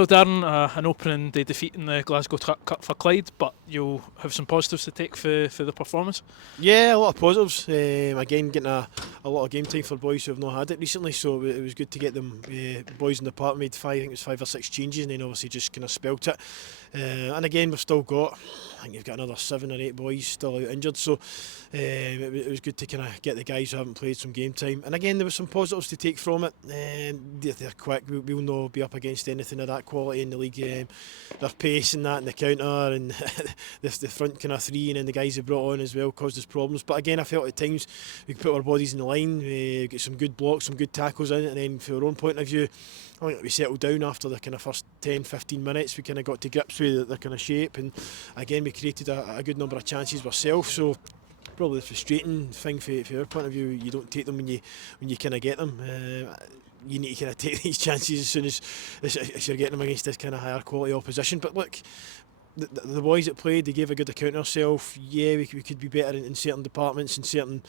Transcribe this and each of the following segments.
Well, Darren, an opening day defeat in the Glasgow Cup for Clyde, but you'll have some positives to take for the performance. Yeah, a lot of positives. Again, getting a lot of game time for boys who have not had it recently, so it was good to get them. Boys in the park made I think it was 5 or 6 changes, and then obviously just kind of spelt it. And again, we've still got, I think you've got another 7 or 8 boys still out injured, so it was good to kind of get the guys who haven't played some game time. And again, there was some positives to take from it. They're quick. We'll not be up against anything of that quality in the league. Their pace and that, and the counter, and the front kind of three, and then the guys they brought on as well caused us problems. But again, I felt at times we could put our bodies in the line, get some good blocks, some good tackles in, and then from our own point of view, I think we settled down after the kind of first 10-15 minutes. We kind of got to grips with their kind of shape, and again we created a good number of chances ourselves. So probably the frustrating thing from our point of view, you don't take them when you kind of get them. You need to kind of take these chances as soon as you're getting them against this kind of higher quality opposition. But look, the boys that played, they gave a good account of ourselves. Yeah, we could be better in certain departments, in certain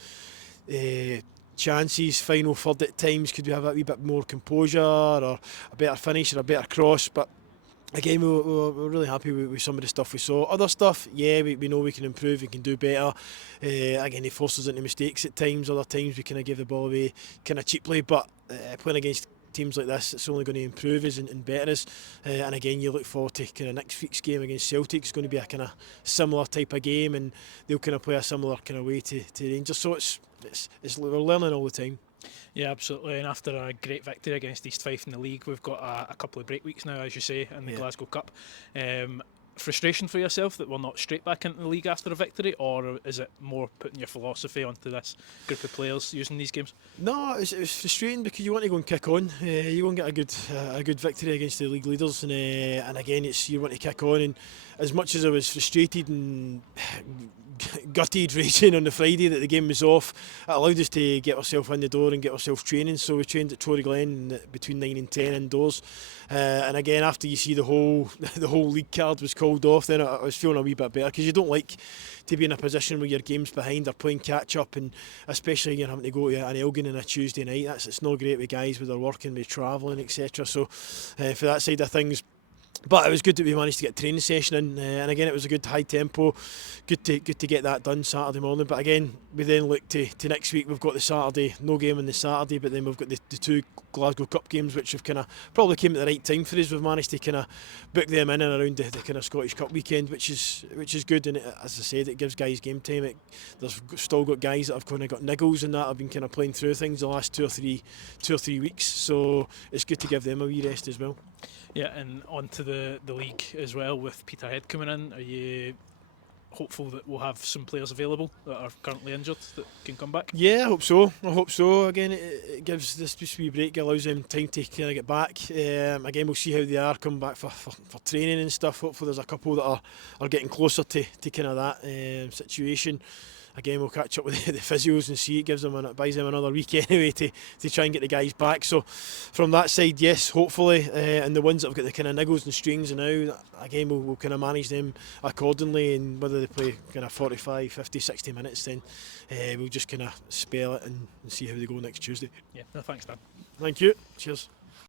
chances, final third at times. Could we have a wee bit more composure, or a better finish, or a better cross? But again, we're really happy with some of the stuff we saw. Other stuff, yeah, we know we can improve, we can do better. Again, they force us into mistakes at times. Other times we kind of give the ball away kind of cheaply. But playing against teams like this, it's only going to improve us and better us. And again, you look forward to kind of next week's game against Celtic. It's going to be a kind of similar type of game, and they'll kind of play a similar kind of way to Rangers. So it's we're learning all the time. Yeah, absolutely. And after a great victory against East Fife in the league, we've got a couple of break weeks now, as you say, in the Glasgow Cup. Frustration for yourself that we're not straight back into the league after a victory, or is it more putting your philosophy onto this group of players using these games? No, it was frustrating because you want to go and kick on. You want to get a good victory against the league leaders, and again, you want to kick on. And as much as I was frustrated and gutted, raging on the Friday that the game was off, it allowed us to get ourselves in the door and get ourselves training. So we trained at Torryglen between 9 and 10 indoors. And again, after you see the whole league card was called off, then I was feeling a wee bit better, because you don't like to be in a position where your game's behind or playing catch up, and especially you're having to go to an Elgin on a Tuesday night. It's not great with guys with their working, with travelling, etc. So for that side of things. But it was good that we managed to get a training session in, and again it was a good high tempo, good to get that done Saturday morning. But again, we then look to next week. We've got the Saturday, no game on the Saturday, but then we've got the 2 Glasgow Cup games, which have kind of probably came at the right time for us. We've managed to kind of book them in and around the kind of Scottish Cup weekend, which is good. And as I said, it gives guys game time. There's still got guys that have kind of got niggles and that have been kind of playing through things the last 2 or 3 weeks. So it's good to give them a wee rest as well. Yeah, and on to the league as well, with Peterhead coming in. Are you hopeful that we'll have some players available that are currently injured that can come back? Yeah, I hope so. Again, it gives this just wee break, allows them time to kind of get back. Again, we'll see how they are coming back for training and stuff. Hopefully there's a couple that are getting closer to kind of that situation. Again, we'll catch up with the physios and see. It buys them another week anyway to try and get the guys back. So from that side, yes, hopefully. And the ones that have got the kind of niggles and strains now, again, we'll kind of manage them accordingly. And whether they play kind of 45, 50, 60 minutes, then we'll just kind of spell it and see how they go next Tuesday. Yeah, no, thanks, Dan. Thank you. Cheers.